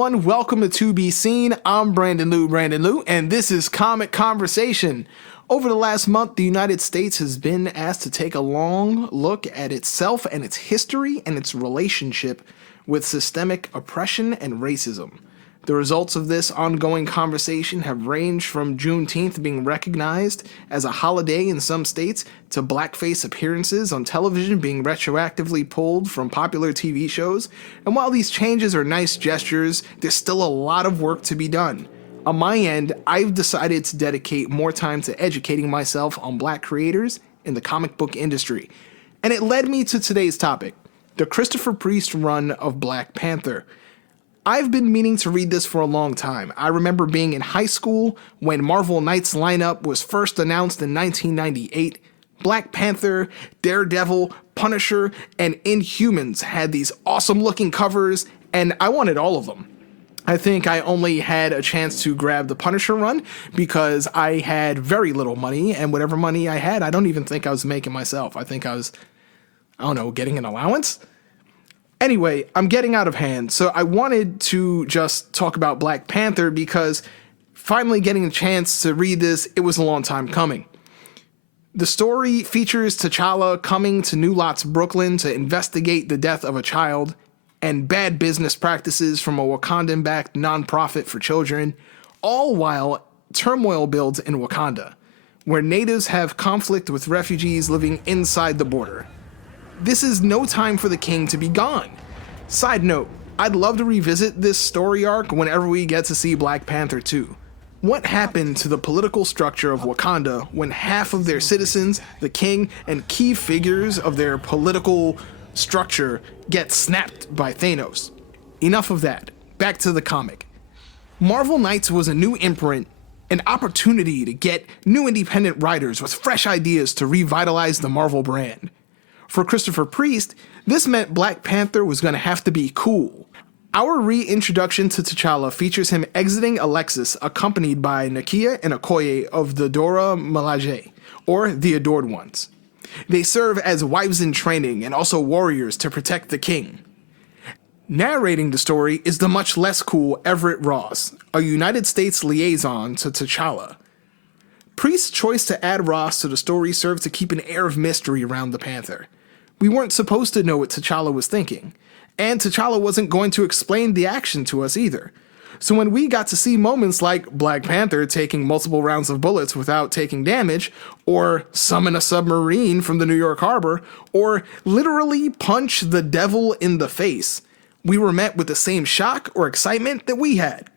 everyone, welcome to Be Seen. I'm Brandon Lou, and this is Comic Conversation. Over the last month, the United States has been asked to take a long look at itself and its history and its relationship with systemic oppression and racism. The results of this ongoing conversation have ranged from Juneteenth being recognized as a holiday in some states to blackface appearances on television being retroactively pulled from popular TV shows. And while these changes are nice gestures, there's still a lot of work to be done. On my end, I've decided to dedicate more time to educating myself on black creators in the comic book industry. And it led me to today's topic, the Christopher Priest run of Black Panther. I've been meaning to read this for a long time. I remember being in high school when Marvel Knights lineup was first announced in 1998. Black Panther, Daredevil, Punisher, and Inhumans had these awesome looking covers, and I wanted all of them. I think I only had a chance to grab the Punisher run because I had very little money, and whatever money I had, I don't even think I was making myself. I think I was, getting an allowance? Anyway, I'm getting out of hand, so I wanted to just talk about Black Panther because finally getting a chance to read this, it was a long time coming. The story features T'Challa coming to New Lots, Brooklyn to investigate the death of a child and bad business practices from a Wakandan-backed nonprofit for children, all while turmoil builds in Wakanda, where natives have conflict with refugees living inside the border. This is no time for the king to be gone. Side note, I'd love to revisit this story arc whenever we get to see Black Panther 2. What happened to the political structure of Wakanda when half of their citizens, the king, and key figures of their political structure get snapped by Thanos? Enough of that. Back to the comic. Marvel Knights was a new imprint, an opportunity to get new independent writers with fresh ideas to revitalize the Marvel brand. For Christopher Priest, this meant Black Panther was going to have to be cool. Our reintroduction to T'Challa features him exiting Alexis, accompanied by Nakia and Okoye of the Dora Milaje, or the Adored Ones. They serve as wives in training and also warriors to protect the king. Narrating the story is the much less cool Everett Ross, a United States liaison to T'Challa. Priest's choice to add Ross to the story served to keep an air of mystery around the Panther. We weren't supposed to know what T'Challa was thinking, and T'Challa wasn't going to explain the action to us either. So when we got to see moments like Black Panther taking multiple rounds of bullets without taking damage, or summon a submarine from the New York harbor, or literally punch the devil in the face, we were met with the same shock or excitement that we had.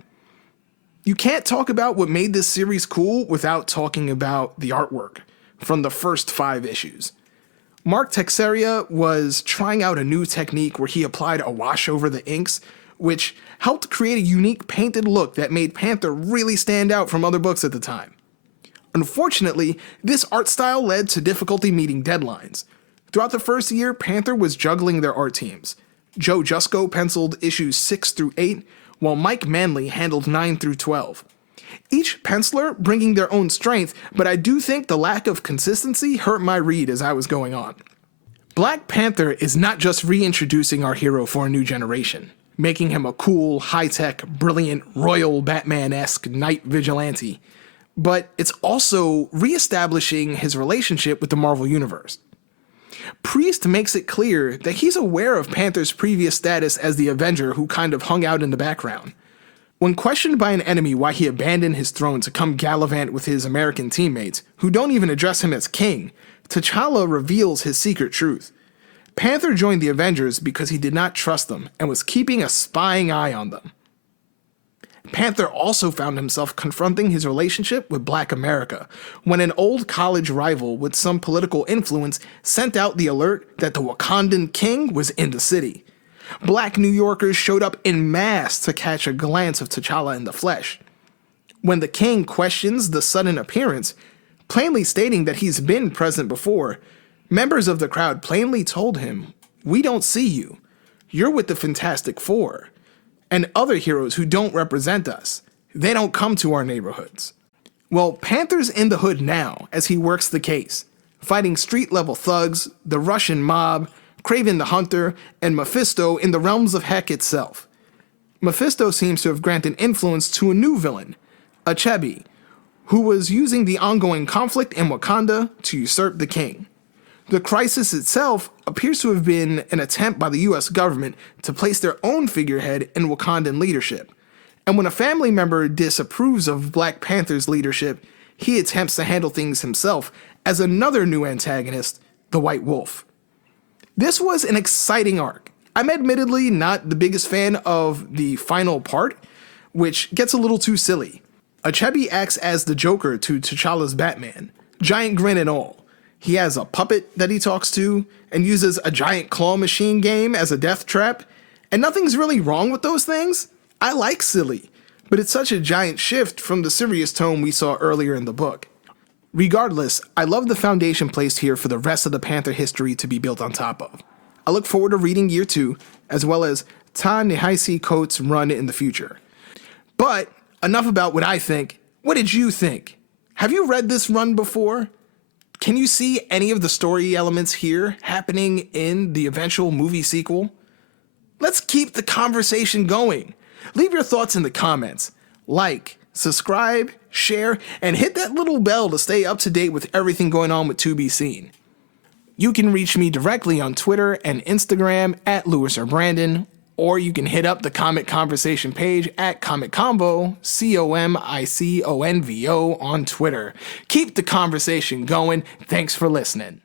You can't talk about what made this series cool without talking about the artwork from the first 5 issues. Mark Texeira was trying out a new technique where he applied a wash over the inks, which helped create a unique painted look that made Panther really stand out from other books at the time. Unfortunately, this art style led to difficulty meeting deadlines. Throughout the first year, Panther was juggling their art teams. Joe Jusko penciled issues 6 through 8, while Mike Manley handled 9 through 12. Each penciler bringing their own strength, but I do think the lack of consistency hurt my read as I was going on. Black Panther is not just reintroducing our hero for a new generation, making him a cool, high-tech, brilliant, royal Batman-esque night vigilante, but it's also reestablishing his relationship with the Marvel Universe. Priest makes it clear that he's aware of Panther's previous status as the Avenger who kind of hung out in the background. When questioned by an enemy why he abandoned his throne to come gallivant with his American teammates, who don't even address him as king, T'Challa reveals his secret truth. Panther joined the Avengers because he did not trust them and was keeping a spying eye on them. Panther also found himself confronting his relationship with Black America when an old college rival with some political influence sent out the alert that the Wakandan king was in the city. Black New Yorkers showed up en masse to catch a glance of T'Challa in the flesh. When the king questions the sudden appearance, plainly stating that he's been present before, members of the crowd plainly told him, "We don't see you. You're with the Fantastic Four and other heroes who don't represent us. They don't come to our neighborhoods." Well, Panther's in the hood now as he works the case, fighting street-level thugs, the Russian mob, Kraven the Hunter, and Mephisto in the realms of Heck itself. Mephisto seems to have granted influence to a new villain, Achebe, who was using the ongoing conflict in Wakanda to usurp the king. The crisis itself appears to have been an attempt by the US government to place their own figurehead in Wakandan leadership. And when a family member disapproves of Black Panther's leadership, he attempts to handle things himself as another new antagonist, the White Wolf. This was an exciting arc. I'm admittedly not the biggest fan of the final part, which gets a little too silly. Achebe acts as the Joker to T'Challa's Batman, giant grin and all. He has a puppet that he talks to, and uses a giant claw machine game as a death trap, and nothing's really wrong with those things. I like silly, but it's such a giant shift from the serious tone we saw earlier in the book. Regardless, I love the foundation placed here for the rest of the Panther history to be built on top of. I look forward to reading Year 2, as well as Ta-Nehisi Coates' run in the future. But enough about what I think. What did you think? Have you read this run before? Can you see any of the story elements here happening in the eventual movie sequel? Let's keep the conversation going. Leave your thoughts in the comments. Like, subscribe, share, and hit that little bell to stay up to date with everything going on with To Be Seen. You can reach me directly on Twitter and Instagram at Lewis or Brandon, or you can hit up the Comic Conversation page at Comic Convo, COMICONVO on Twitter. Keep the conversation going. Thanks for listening.